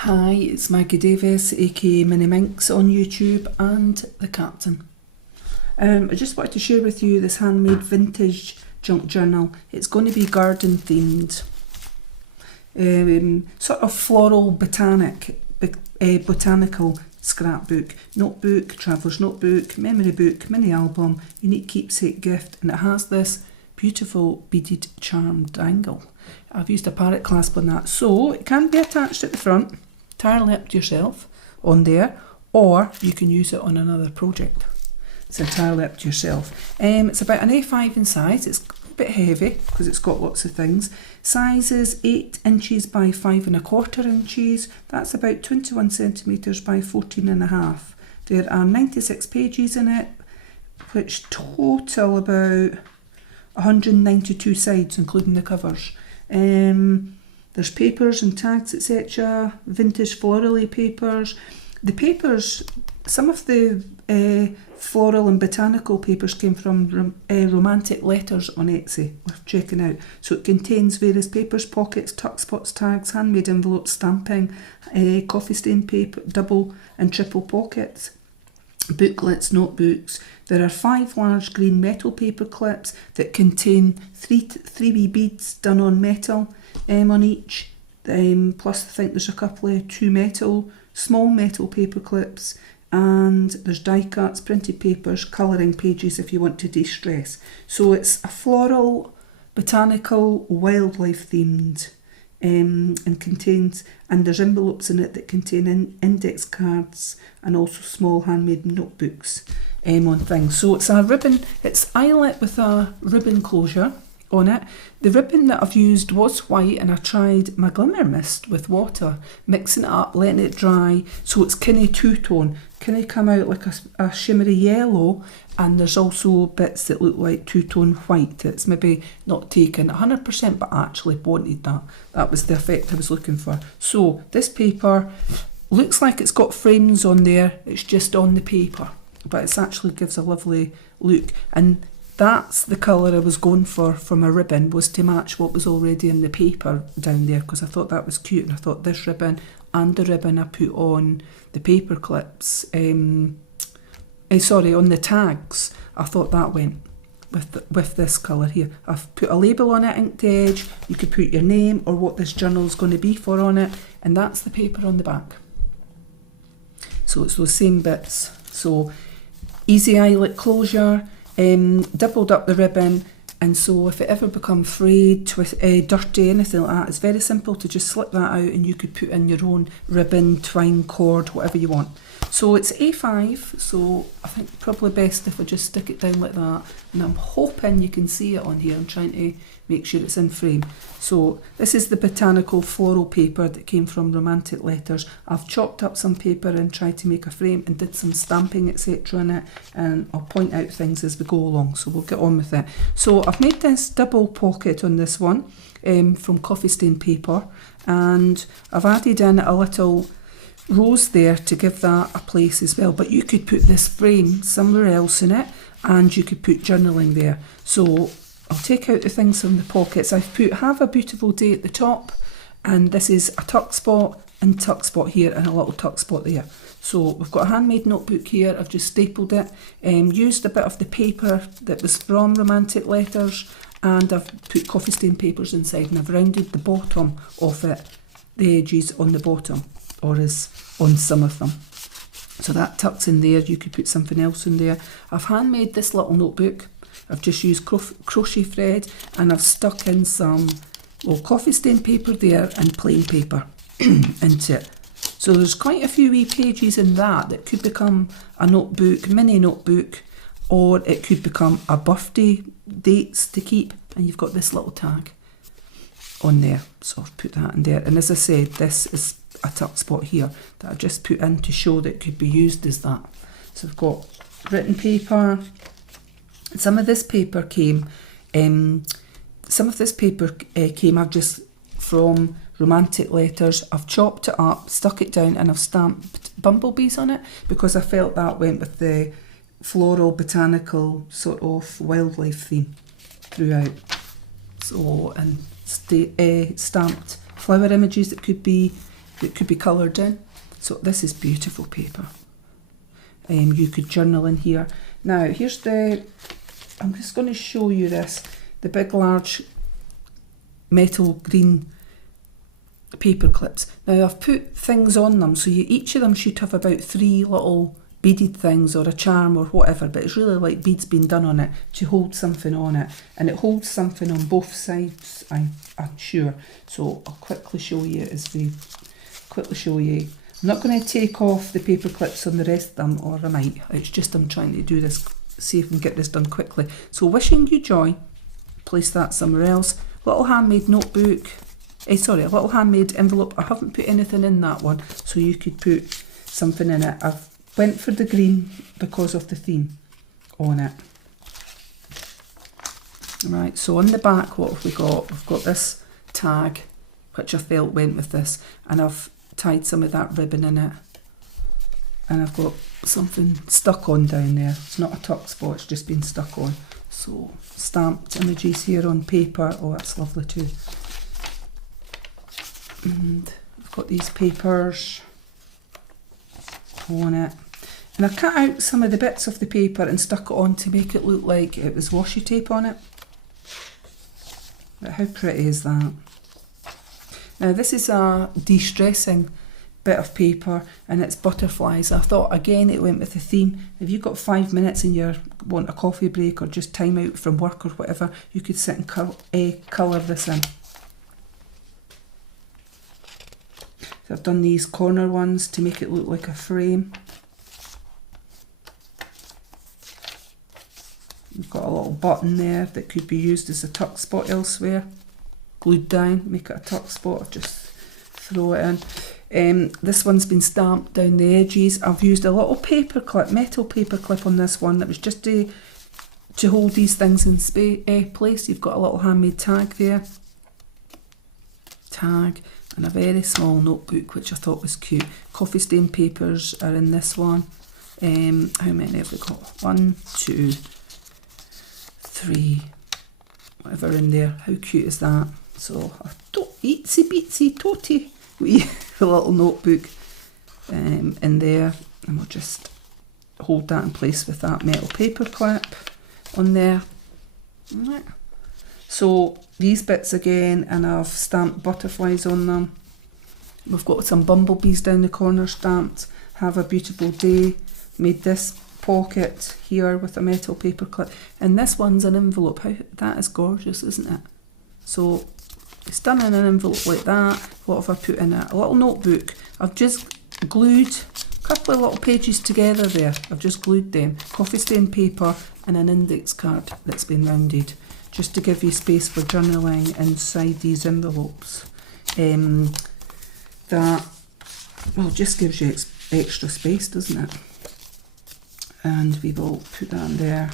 Hi, it's Maggie Davis, aka Mini Minx on YouTube and the Captain. I just wanted to share with you this handmade vintage junk journal. It's going to be garden themed, sort of floral botanical scrapbook, notebook, traveller's notebook, memory book, mini album, unique keepsake gift, and it has this beautiful beaded charm dangle. I've used a parrot clasp on that, so it can be attached at the front, entirely up to yourself on there, or you can use it on another project. It's entirely up to yourself. It's about an A5 in size. It's a bit heavy because it's got lots of things. Size is 8 inches by 5¼ inches. That's about 21 centimetres by 14½. There are 96 pages in it, which total about 192 sides, including the covers. There's papers and tags, etc. Vintage florally papers. The papers, some of the floral and botanical papers came from Romantic Letters on Etsy, worth checking out. So it contains various papers, pockets, tuck spots, tags, handmade envelopes, stamping, coffee stain paper, double and triple pockets, booklets, notebooks. There are 5 large green metal paper clips that contain 3 wee beads done on metal on each. Plus I think there's a couple of small metal paper clips, and there's die cuts, printed papers, colouring pages if you want to de-stress. So it's a floral, botanical, wildlife themed, and there's envelopes in it that contain index cards and also small handmade notebooks on things. So it's a ribbon, it's eyelet with a ribbon closure on it. The ribbon that I've used was white, and I tried my glimmer mist with water, mixing it up, letting it dry, so it's kind of two-tone, kind of come out like a shimmery yellow, and there's also bits that look like two-tone white. It's maybe not taken 100%, but I actually wanted that. That was the effect I was looking for. So this paper looks like it's got frames on there, it's just on the paper, but it actually gives a lovely look. And that's the colour I was going for my ribbon, was to match what was already in the paper down there, because I thought that was cute, and I thought this ribbon and the ribbon I put on the paper clips, on the tags, I thought that went with this colour here. I've put a label on it, inked edge. You could put your name or what this journal is going to be for on it, and that's the paper on the back. So it's those same bits. So easy eyelet closure. Doubled up the ribbon, and so if it ever becomes frayed, dirty, anything like that, it's very simple to just slip that out, and you could put in your own ribbon, twine, cord, whatever you want. So it's A5, so I think probably best if I just stick it down like that, and I'm hoping you can see it on here. I'm trying to make sure it's in frame. So this is the botanical floral paper that came from Romantic Letters. I've chopped up some paper and tried to make a frame and did some stamping, etc. in it, and I'll point out things as we go along, so we'll get on with it. So I've made this double pocket on this one from coffee stain paper, and I've added in a little rose there to give that a place as well, but you could put this frame somewhere else in it, and you could put journaling there. So I'll take out the things from the pockets. I've put "Have a Beautiful Day" at the top, and this is a tuck spot and tuck spot here and a little tuck spot there. So we've got a handmade notebook here. I've just stapled it, used a bit of the paper that was from Romantic Letters, and I've put coffee stain papers inside, and I've rounded the bottom of it, the edges on the bottom, or is on some of them. So that tucks in there. You could put something else in there. I've handmade this little notebook. I've just used crochet thread, and I've stuck in some coffee stain paper there and plain paper into it. So there's quite a few wee pages in that could become a notebook, mini notebook, or it could become a birthday dates to keep, and you've got this little tag on there. So I've put that in there, and as I said, this is a tuck spot here that I've just put in to show that it could be used as that. So I've got written paper. Some of this paper came, I've just from Romantic Letters. I've chopped it up, stuck it down, and I've stamped bumblebees on it because I felt that went with the floral, botanical sort of wildlife theme throughout. So, and stamped flower images that could be that could be coloured in. So this is beautiful paper. You could journal in here. Now here's the, I'm just going to show you this, the big large metal green paper clips. Now I've put things on them, so each of them should have about 3 little beaded things or a charm or whatever, but it's really like beads being done on it to hold something on it, and it holds something on both sides, I'm sure. So I'll quickly show you I'm not going to take off the paper clips on the rest of them, or I might. It's just I'm trying to do this, see if we can get this done quickly. So wishing you joy, place that somewhere else. Little handmade notebook, sorry, a little handmade envelope. I haven't put anything in that one, so you could put something in it. I've went for the green because of the theme on it. Right, so on the back, what have we got? We've got this tag, which I felt went with this, and I've tied some of that ribbon in it, and I've got something stuck on down there. It's not a tuck spot, it's just been stuck on. So stamped images here on paper. Oh, that's lovely too. And I've got these papers on it, and I cut out some of the bits of the paper and stuck it on to make it look like it was washi tape on it. But how pretty is that? Now this is a de-stressing bit of paper, and it's butterflies. I thought again it went with the theme. If you've got 5 minutes and you want a coffee break or just time out from work or whatever, you could sit and colour this in. So I've done these corner ones to make it look like a frame. You've got a little button there that could be used as a tuck spot elsewhere. Glued down, make it a tuck spot, or just throw it in. This one's been stamped down the edges. I've used a little paper clip, metal paper clip on this one that was just to hold these things in place. You've got a little handmade tag there. Tag, and a very small notebook, which I thought was cute. Coffee stain papers are in this one. How many have we got? 1, 2, 3, whatever in there. How cute is that? So a itsy bitsy toty wee little notebook in there, and we'll just hold that in place with that metal paper clip on there. Right. So these bits again, and I've stamped butterflies on them. We've got some bumblebees down the corner stamped. Have a beautiful day. Made this pocket here with a metal paper clip, and this one's an envelope. That is gorgeous, isn't it? So it's done in an envelope like that. What have I put in it? A little notebook. I've just glued a couple of little pages together there. I've just glued them. Coffee stain paper and an index card that's been rounded, just to give you space for journaling inside these envelopes. That, well, just gives you extra space, doesn't it? And we will put that in there.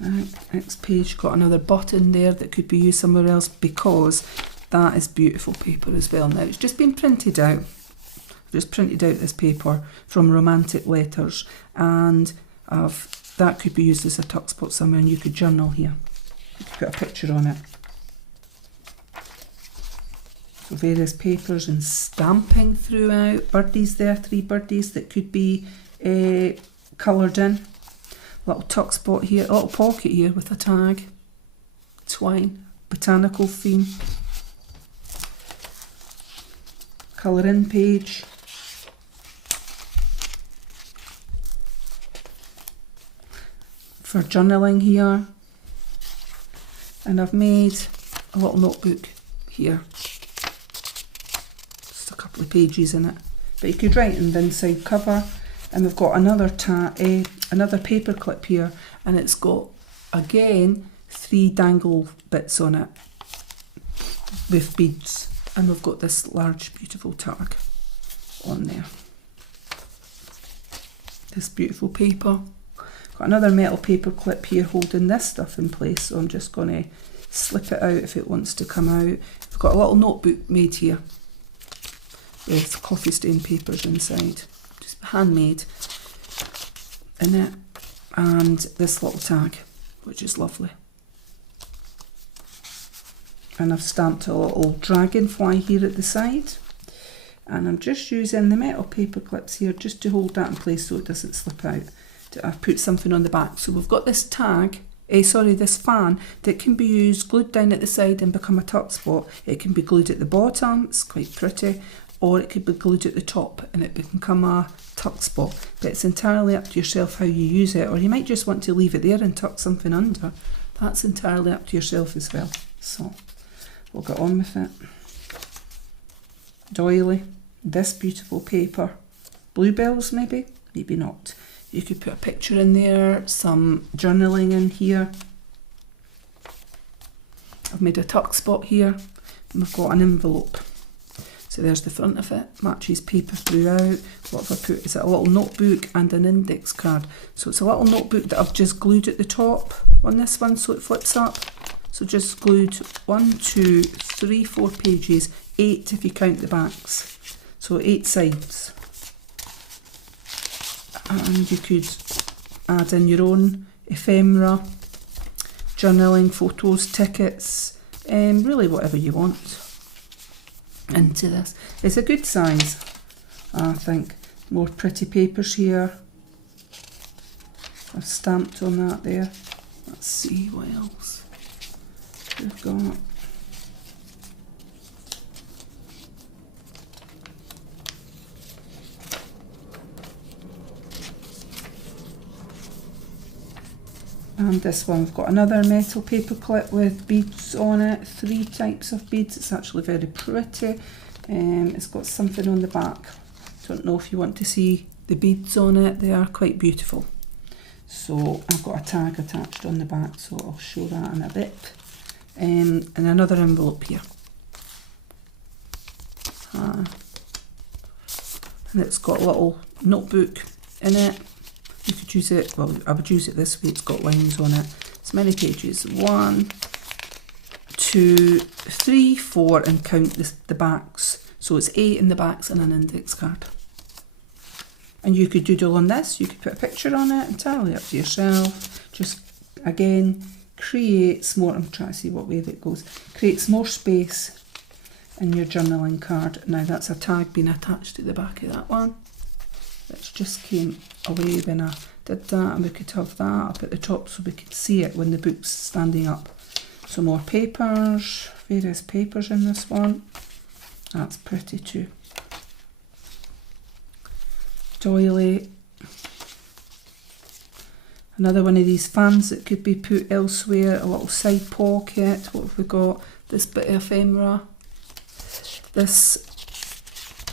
Right, next page, got another button there that could be used somewhere else, because that is beautiful paper as well. Now it's just been printed out. I've just printed out this paper from RomanticLetters, and that could be used as a tuck spot somewhere, and you could journal here. You could put a picture on it. So various papers and stamping throughout. Birdies there, 3 birdies that could be coloured in. Little tuck spot here, a little pocket here with a tag. Twine, botanical theme. Colour in page. For journaling here. And I've made a little notebook here. Just a couple of pages in it. But you could write in the inside cover. And we've got another paper clip here, and it's got, again, 3 dangle bits on it with beads. And we've got this large, beautiful tag on there. This beautiful paper. Got another metal paper clip here holding this stuff in place, so I'm just going to slip it out if it wants to come out. We've got a little notebook made here with coffee stain papers inside. Handmade in it, and this little tag, which is lovely. And I've stamped a little dragonfly here at the side. and I'm just using the metal paper clips here just to hold that in place so it doesn't slip out. I've put something on the back. So we've got this tag, this fan that can be used, glued down at the side and become a tuck spot. It can be glued at the bottom, it's quite pretty, or it could be glued at the top and it can become a tuck spot. But it's entirely up to yourself how you use it, or you might just want to leave it there and tuck something under. That's entirely up to yourself as well. So we'll get on with it. Doily, this beautiful paper, bluebells maybe not. You could put a picture in there, some journaling in here. I've made a tuck spot here, and we've got an envelope. So there's the front of it, matches paper throughout. What have I put? Is it a little notebook and an index card? So it's a little notebook that I've just glued at the top on this one so it flips up. So just glued 1, 2, 3, 4 pages, 8 if you count the backs. So 8 sides. And you could add in your own ephemera, journaling, photos, tickets, really whatever you want into this. It's a good size, I think. More pretty papers here. I've stamped on that there. Let's see what else we've got. And this one, we've got another metal paper clip with beads on it, 3 types of beads. It's actually very pretty. It's got something on the back. Don't know if you want to see the beads on it. They are quite beautiful. So I've got a tag attached on the back, so I'll show that in a bit. And another envelope here. And it's got a little notebook in it. You could use it, well, I would use it this way, it's got lines on it. It's many pages, 1, 2, 3, 4, and count the backs. So it's 8 in the backs and an index card. And you could doodle on this, you could put a picture on it, entirely up to yourself. Just, again, creates more, I'm trying to see what way that goes, creates more space in your journaling card. Now that's a tag being attached to the back of that one. It just came away when I did that, and we could have that up at the top so we could see it when the book's standing up. Some more papers, various papers in this one. That's pretty too. Doily. Another one of these fans that could be put elsewhere, a little side pocket. What have we got? This bit of ephemera. This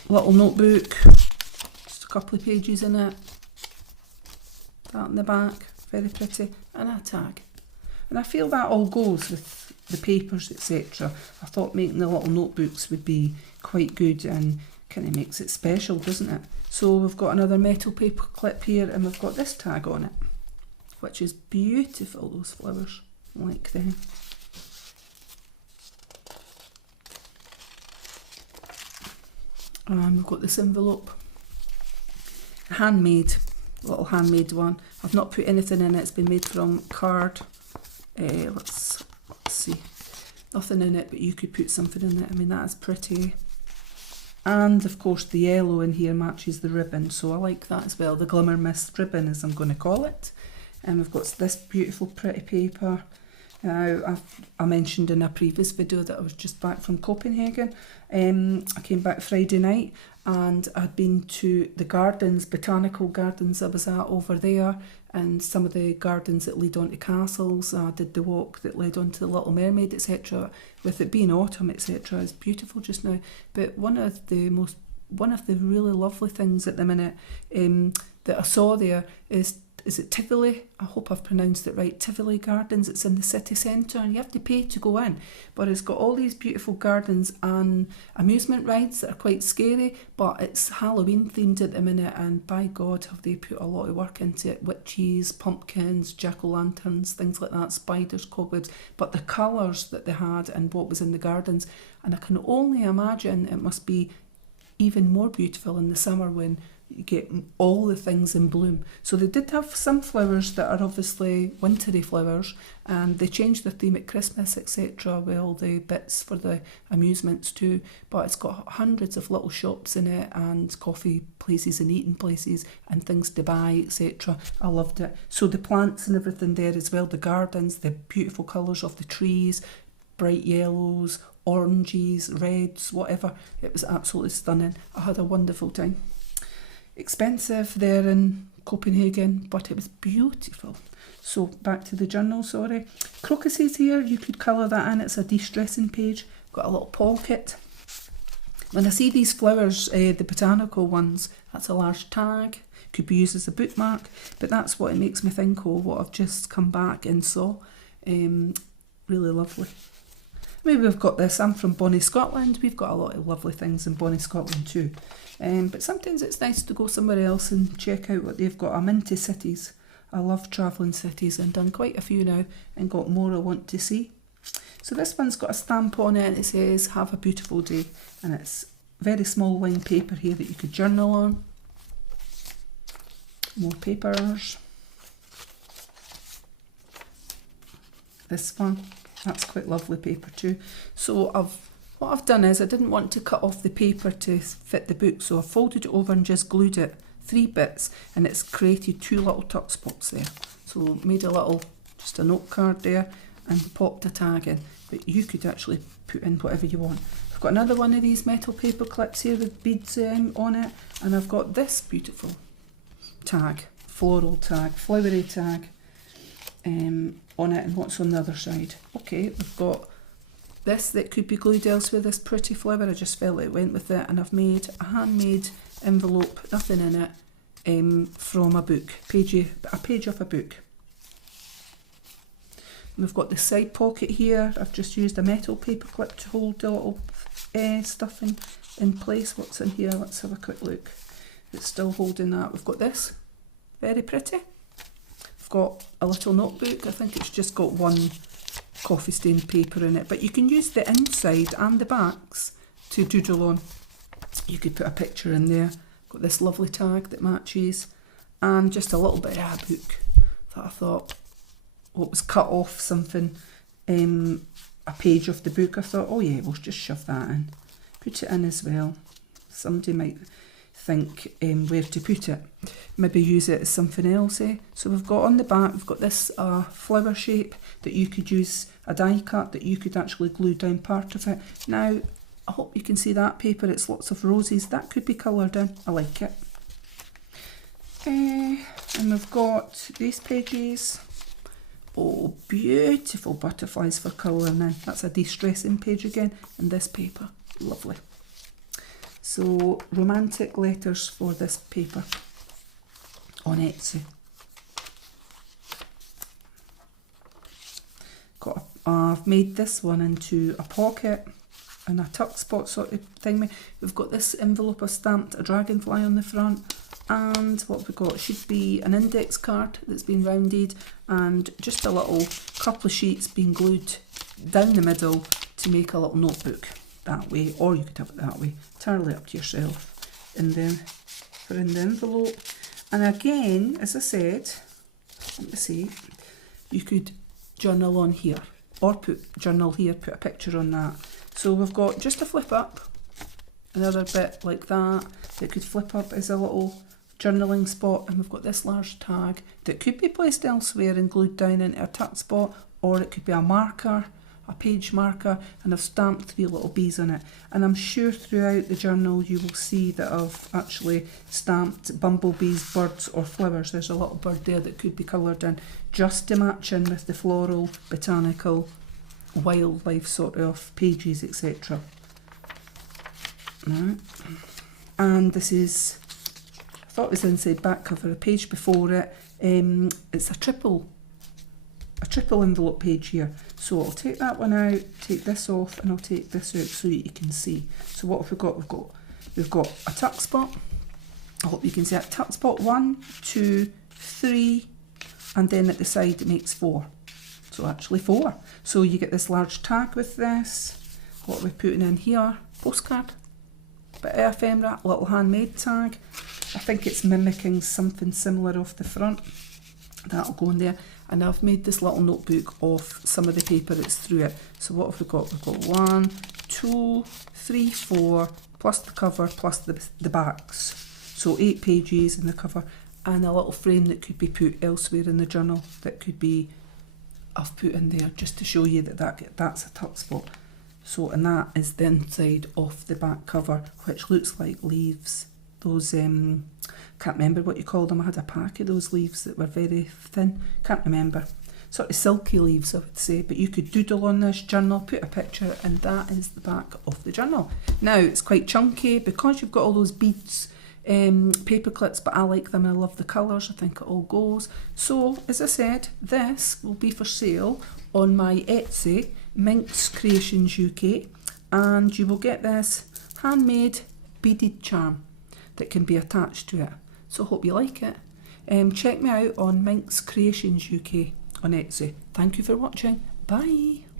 little notebook. Couple of pages in it, that in the back, very pretty, and a tag. And I feel that all goes with the papers, etc. I thought making the little notebooks would be quite good and kind of makes it special, doesn't it? So we've got another metal paper clip here, and we've got this tag on it, which is beautiful, those flowers, I like them. And we've got this envelope. Handmade, little handmade one. I've not put anything in it, it's been made from card. Let's see, nothing in it, but you could put something in it. I mean, that is pretty. And of course the yellow in here matches the ribbon, so I like that as well. The Glimmer Mist ribbon, as I'm going to call it. And we've got this beautiful pretty paper. I mentioned in a previous video that I was just back from Copenhagen. I came back Friday night and I'd been to the gardens, botanical gardens I was at over there, and some of the gardens that lead on to castles. I did the walk that led on to the Little Mermaid, etc. With it being autumn, etc. It's beautiful just now. But one of the really lovely things at the minute that I saw there is it Tivoli? I hope I've pronounced it right. Tivoli Gardens. It's in the city centre and you have to pay to go in. But it's got all these beautiful gardens and amusement rides that are quite scary, but it's Halloween themed at the minute, and by God have they put a lot of work into it. Witches, pumpkins, jack-o'-lanterns, things like that, spiders, cobwebs. But the colours that they had and what was in the gardens, and I can only imagine it must be even more beautiful in the summer when you get all the things in bloom. So they did have some flowers that are obviously wintry flowers, and they changed the theme at Christmas, etc., with all the bits for the amusements too. But it's got hundreds of little shops in it, and coffee places and eating places and things to buy, etc. I loved it. So the plants and everything there as well, the gardens, the beautiful colours of the trees, bright yellows, oranges, reds, whatever. It was absolutely stunning. I had a wonderful time. Expensive there in Copenhagen, but it was beautiful. So back to the journal, sorry. Crocuses here, you could colour that in. It's a de-stressing page. Got a little pocket. When I see these flowers, the botanical ones, that's a large tag. Could be used as a bookmark, but that's what it makes me think of what I've just come back and saw. Really lovely. Maybe we've got this. I'm from Bonnie, Scotland. We've got a lot of lovely things in Bonnie, Scotland too. But sometimes it's nice to go somewhere else and check out what they've got. I'm into cities. I love travelling cities and done quite a few now and got more I want to see. So this one's got a stamp on it and it says, "Have a beautiful day." And it's very small line paper here that you could journal on. More papers. This one. That's quite lovely paper too. So what I've done is I didn't want to cut off the paper to fit the book, so I folded it over and just glued it 3 bits, and it's created 2 little tuck spots there. So made just a note card there and popped a tag in, but you could actually put in whatever you want. I've got another one of these metal paper clips here with beads on it, and I've got this beautiful tag, floral tag, flowery tag, on it. And what's on the other side? Okay, we've got this that could be glued elsewhere, this pretty flower. I just felt it went with it, and I've made a handmade envelope, nothing in it, from a book, a page of a book. And we've got the side pocket here. I've just used a metal paper clip to hold the little stuff in place. What's in here? Let's have a quick look. It's still holding that. We've got this, very pretty. Got a little notebook. I think it's just got 1 coffee stained paper in it, but you can use the inside and the backs to doodle on. You could put a picture in there. Got this lovely tag that matches, and just a little bit of a book that I thought what was cut off something, a page of the book. I thought, oh yeah, we'll just shove that in, put it in as well. Somebody might think where to put it, maybe use it as something else. So we've got on the back, we've got this flower shape that you could use a die cut, that you could actually glue down part of it. Now I hope you can see that paper, it's lots of roses, that could be coloured in. I like it. And we've got these pages. Oh, beautiful butterflies for colouring in. That's a de-stressing page again, and this paper, lovely. So romantic letters for this paper on Etsy. I've made this one into a pocket and a tuck spot sort of thing. We've got this envelope, I've stamped a dragonfly on the front, and what we've got should be an index card that's been rounded, and just a little couple of sheets being glued down the middle to make a little notebook that way, or you could have it that way, entirely up to yourself, in the envelope. And again, as I said, let me see, you could journal on here, or put journal here, put a picture on that. So we've got just a flip up, another bit like that could flip up as a little journaling spot, and we've got this large tag that could be placed elsewhere and glued down into a tuck spot, or it could be a marker, a page marker, and I've stamped 3 little bees on it. And I'm sure throughout the journal you will see that I've actually stamped bumblebees, birds or flowers. There's a little bird there that could be coloured in, just to match in with the floral, botanical, wildlife sort of pages, etc. Right. And this is, I thought it was inside back cover, a page before it. It's a triple envelope page here. So I'll take that one out, take this off, and I'll take this out so that you can see. So what have we got? We've got a tuck spot. I hope you can see that. Tuck spot 1, 2, 3, and then at the side it makes 4. So actually 4. So you get this large tag with this. What are we putting in here? Postcard, bit of ephemera, little handmade tag, I think it's mimicking something similar off the front. That'll go in there. And I've made this little notebook of some of the paper that's through it. So what have we got? We've got 1, 2, 3, 4, plus the cover, plus the backs. So 8 pages in the cover, and a little frame that could be put elsewhere in the journal that could be, I've put in there just to show you that's a tuck spot. So, and that is the inside of the back cover, which looks like leaves. Those, can't remember what you called them. I had a pack of those leaves that were very thin. Can't remember. Sort of silky leaves, I would say. But you could doodle on this journal, put a picture, and that is the back of the journal. Now, it's quite chunky because you've got all those beads, paper clips, but I like them. I love the colours. I think it all goes. So, as I said, this will be for sale on my Etsy, MinxCreationsUK, and you will get this handmade beaded charm that can be attached to it. So hope you like it. Check me out on MinxCreationsUK on Etsy. Thank you for watching. Bye.